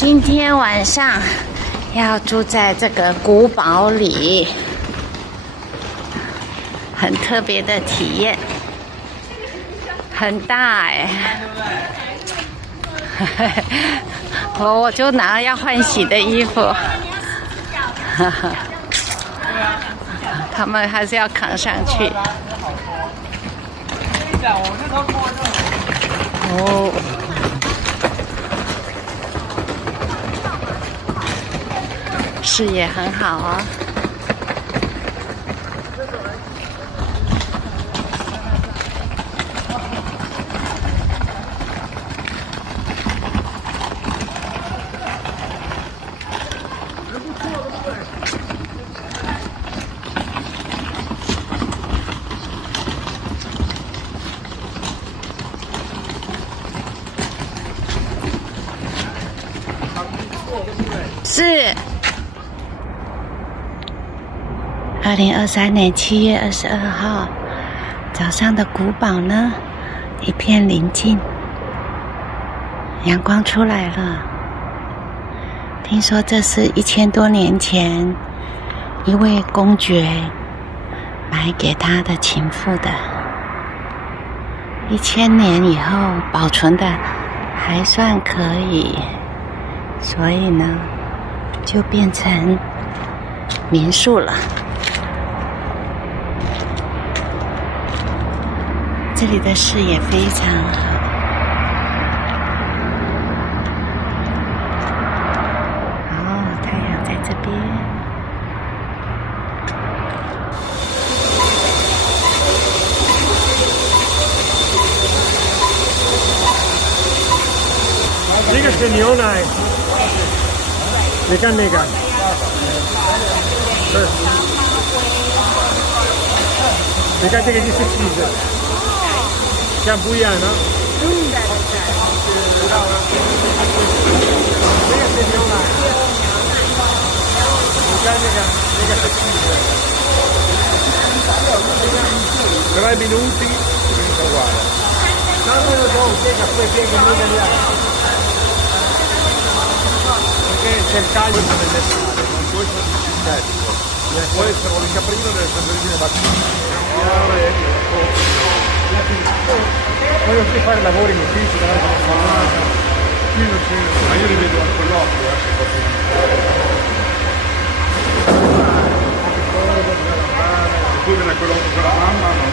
今天晚上要住在这个古堡里，很特别的体验，很大哎。我就拿要换洗的衣服，他们还是要扛上去。哦，视野很好哦。是2023年7月22号早上的古堡呢，一片宁静，阳光出来了。听说这是1000多年前一位公爵买给他的情妇的，1000年以后保存的还算可以，所以呢就变成民宿了。这里的视野非常好。哦，太阳在这边。这个是牛奶。你看那个，是，你看这个就是 cheese， 这样不一样呢。这个是牛奶，你看那个是 cheese， 3 minuti diventa uguale. Tanto lo so, che poi piega in italiano. C'è il taglio per le sale, non può essere sintetico, può essere un caprino delle origine batterie. Voglio sì fare lavori in ufficio, ma io li vedo al colloquio, e poi viene quello con la mamma, non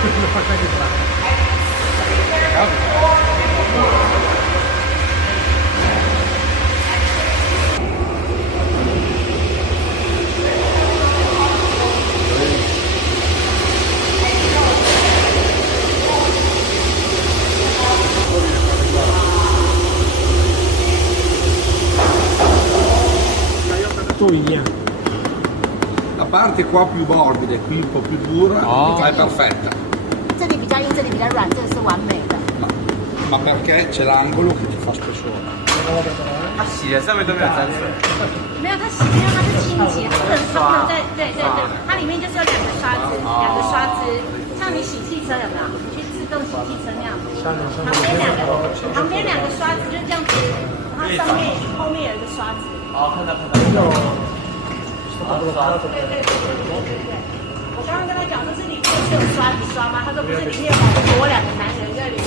mi faccio neanche fare. La parte qua più morbida e qui un po' più dura, è perfetta. 这里比较硬，这里比较软，这个是完美的。Ma perché c'è l'angolo che ti fa spessore. 它洗的上面都没有沾水。没有，它洗没有，它是清洁，它不能刷。对，它里面就是有2个刷子，2个刷子，像你洗汽车有没有？你去自动洗汽车那样子，旁边两个刷子就是这样子，然后上面后面有一个刷子。哦，看到。对。我刚刚跟他讲说是里面是有刷子刷吗？他说不是，里面有我2个男人在里面。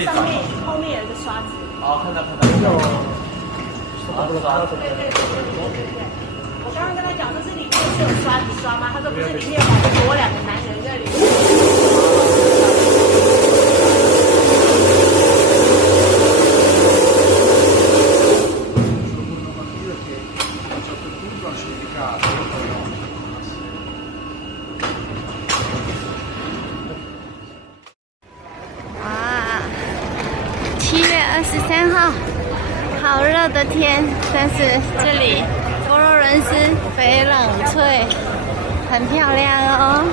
上面后面有一个刷子。哦，看到。对。我刚刚跟他讲说是里面是有刷子刷吗？他说不是，里面有我2个男人在里面。哇，7月23号，好热的天，但是这里佛罗伦斯翡冷翠很漂亮哦。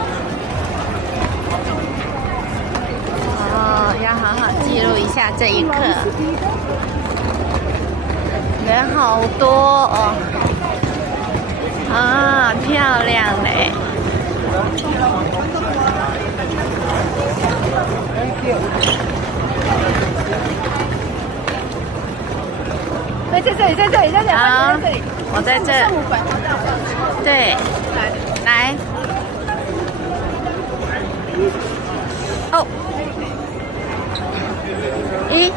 要好好记录一下这一刻，人好多哦，啊，漂亮嘞！对，在这里，在这里，在这里，好在这里。我在这。圣母本，好大小。对，来。哦。1、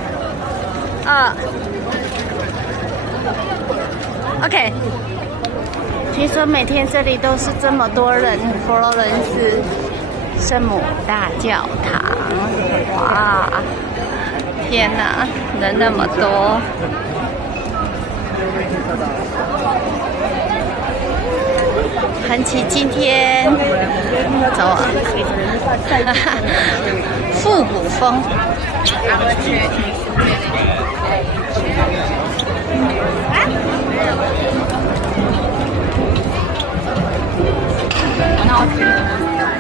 2 ，OK。听说每天这里都是这么多人，佛罗伦斯圣母大教堂，哇！天哪，人那么多。很起今天走啊，复古风。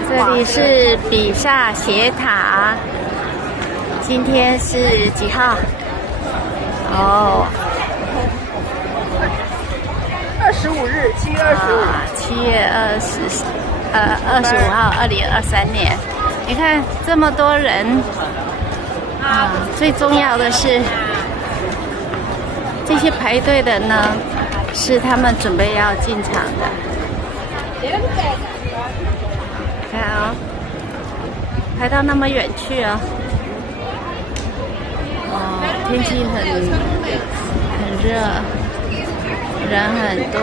这里是比萨斜塔，今天是几号？哦。25日，7月25。7月25号，2023年。你看这么多人啊！最重要的是，这些排队的呢，是他们准备要进场的。看哦，排到那么远去哦。哦，天气很热。人很多，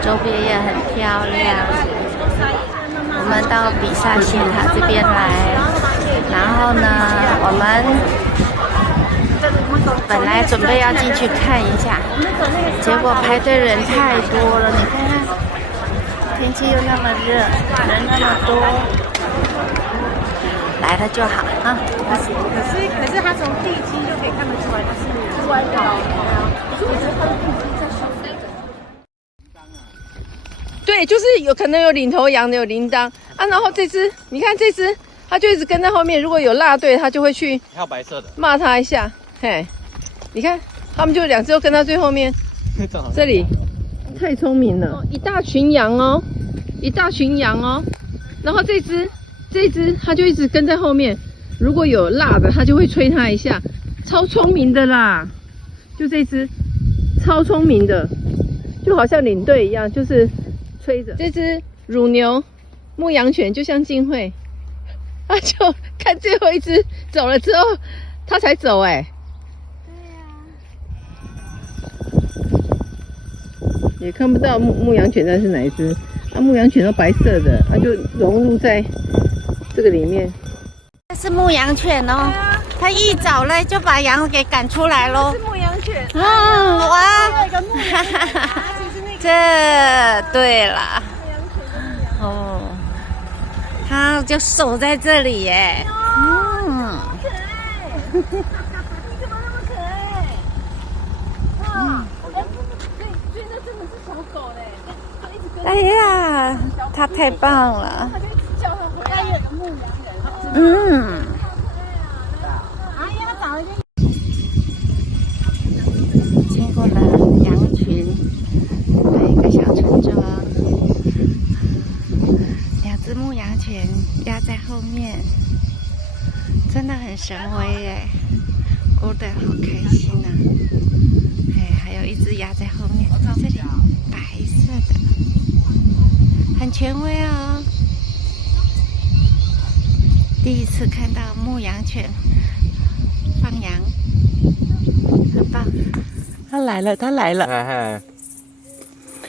周边也很漂亮。我们到比萨斜塔这边来，然后呢，我们本来准备要进去看一下，结果排队人太多了。你看看，天气又那么热，人那么多，来了就好啊。可是他从地基就可以看得出来，它是歪的。可是我觉得它的地基在上面。对，就是有可能有领头羊的，有铃铛啊。然后这只，你看这只，它就一直跟在后面。如果有落队，它就会去跳白色的，骂它一下。嘿，你看，他们就2只都跟在最后面。这里太聪明了，一大群羊哦，一大群羊哦。然后这只，它就一直跟在后面。如果有辣的，它就会吹它一下，超聪明的啦！就这只，超聪明的，就好像领队一样，就是吹着。这只乳牛牧羊犬就像静慧，它就看最后一只走了之后，它才走哎。对呀。也看不到牧羊犬那是哪一只，牧羊犬都白色的，它就融入在这个里面。这是牧羊犬哦，它一早嘞就把羊给赶出来喽。是牧羊犬。哇！还有一个牧羊犬，这对了。哦，它就守在这里耶。好可爱！你怎么那么可爱？哇！所以那真的是小狗嘞，它一直跟。哎呀，它太棒了。它就一直叫它回来。有个牧羊人。嗯。经过了羊群，有一个小村庄，2只牧羊犬压在后面，真的很神威耶，过得好开心啊！哎，还有一只压在后面，在这里，白色的，很权威哦。第一次看到牧羊犬放羊，很棒。他来了，他来了。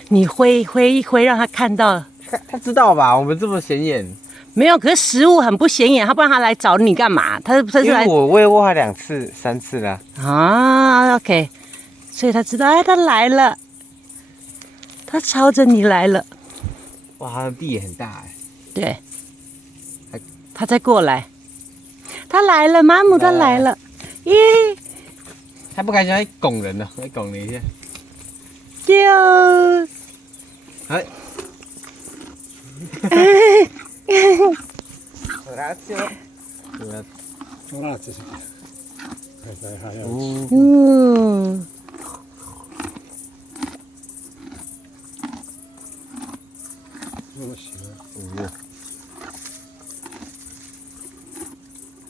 你挥一挥，让他看到。他知道吧？我们这么显眼。没有，可是食物很不显眼，他不然他来找你干嘛？他是来。因为我喂过他2次、3次了。啊 ，OK， 所以他知道，哎，他来了，他朝着你来了。哇，他的地也很大哎。对。他再过来，他来了，马姆他来了，耶！他不开心，还拱人呢，还拱了一下。丢！哎， Grazie. Grazie. Oh.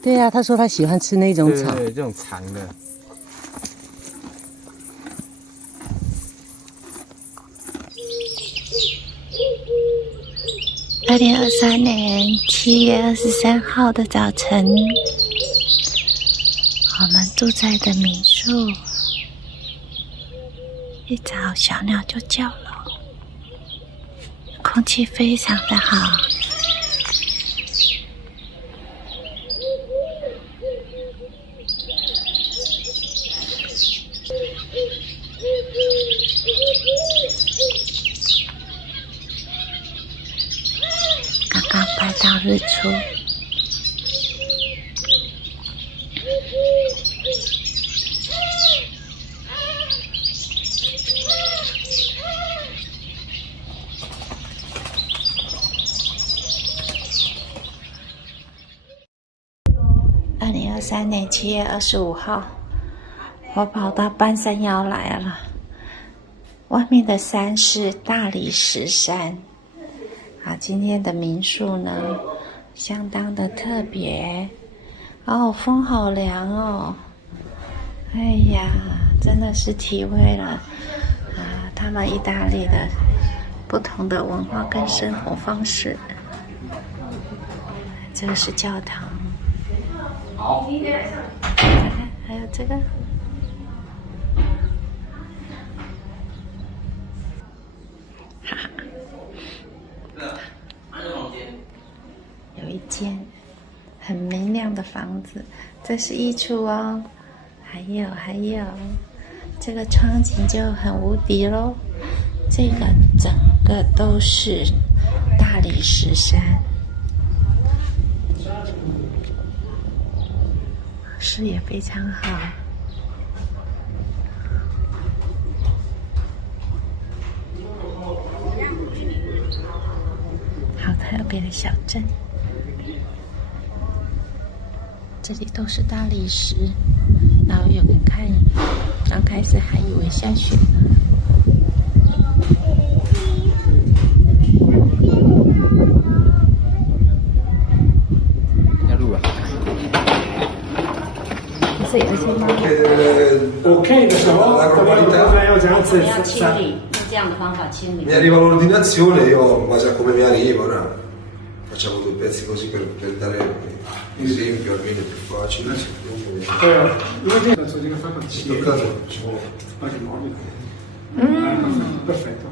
对呀、他说他喜欢吃那种草。对，这种长的。2023年7月23号的早晨，我们住在的民宿，一早小鸟就叫了，空气非常的好。刚刚拍到日出，2023年7月25号，我跑到半山腰来了。外面的山是大理石山。好，今天的民宿呢，相当的特别哦，风好凉哦，哎呀，真的是体会了他们意大利的不同的文化跟生活方式。这个是教堂，好，还有这个。有一间很明亮的房子，这是衣橱哦。还有，这个窗景就很无敌咯。这个整个都是大理石山，视野非常好，好特别的小镇。这里都是大理石，然后有人看，刚开始还以为下雪呢。这也是吗？Ok, adesso dobbiamo già 我们要清理，用这样的方法清理。 Mi arriva l'ordinazione, io in base a come mi arriva, ora facciamo due pezzi così per dare l'esempio, almeno è più facile. Io penso di fare In questo caso facciamo patrimonio. Perfetto.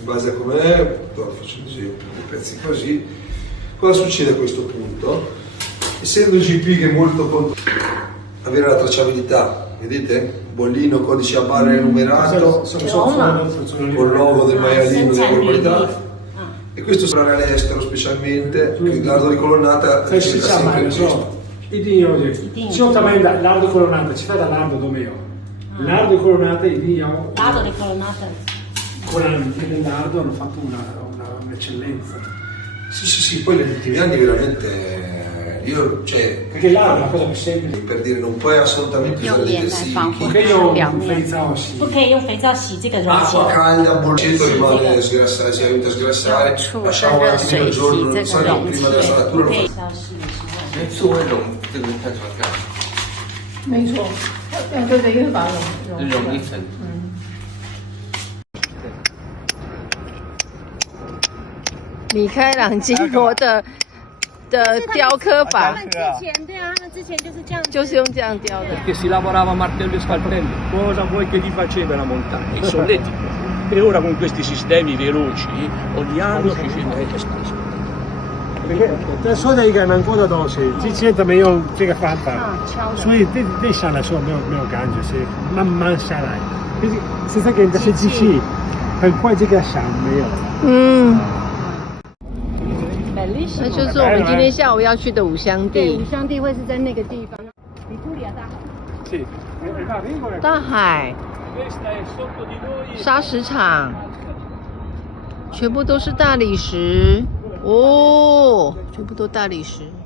in base a com'è, faccio un esempio, dei pezzi così. Cosa succede a questo punto? Essendo il GP che è molto avere la tracciabilità, vedete? Bollino, codice a barre numerato, con il logo del maialino della qualità. E questo sarà all'estero specialmente, il lardo di colonnata ricerca sempre questo. Io también lardo colonnata, ci fa da lardo domeo. Lardo di colonnata e di lardo di colonnata. Con il lardo hanno fatto un'eccellenza. Sì, poi negli ultimi anni veramente io, cioè, perché là è una cosa più semplice. Per dire non puoi assolutamente usare dei detersivi. Perché io肥皂洗. 不可以用肥皂洗这个软件。 Acqua calda, bolletto rimane sgrassare, si aiuta a sgrassare. Lasciamo un attimino il giorno, il solito prima della salatura lo facciamo. 没做那种这个看出来干嘛？没错，对，因为把它融一层。米开朗基罗的雕刻法，他们之前对啊，他们之前就是这样，就是用这样雕的。Che si lavorava a martello e scalpello, cosa vuoi che ti faceva la montagna? Il solletico. E ora con questi sistemi veloci ogni anno ci si mette spesso. 说的一个蛮过的东西，之前他们用这个方法，所以对下来说没有感觉，是慢慢下来。现在给这些机器，很快这个响没有。那就是我们今天下午要去的五香地。五香地会是在那个地方。比图里亚大海。大海，砂石场，全部都是大理石。哦，全部都大理石。